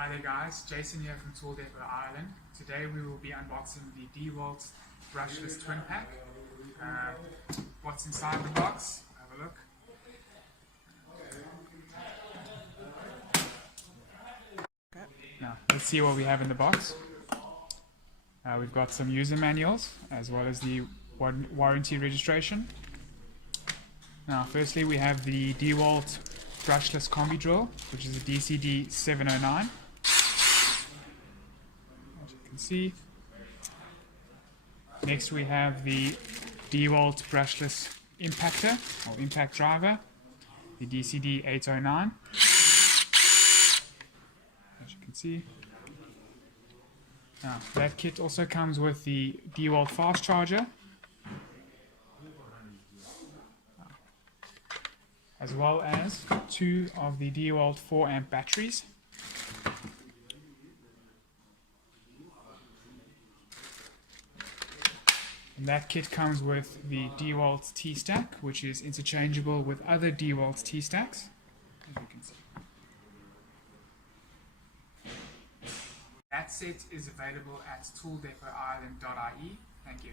Hi there guys, Jason here from Dewalt Dck Ireland. Today we will be unboxing the Dewalt Brushless Twin Pack. What's inside the box? Have a look. Okay. Now let's see what we have in the box. We've got some user manuals as well as the warranty registration. Now firstly we have the Dewalt Brushless Combi Drill, which is a DCD709. As you can see. Next we have the Dewalt Brushless Impactor or Impact Driver, the DCD809. As you can see. Now that kit also comes with the Dewalt Fast Charger, as well as two of the Dewalt 4 amp batteries. And that kit comes with the Dewalt T-Stack, which is interchangeable with other Dewalt T-Stacks, as you can see. That set is available at tooldepotIreland.ie. Thank you.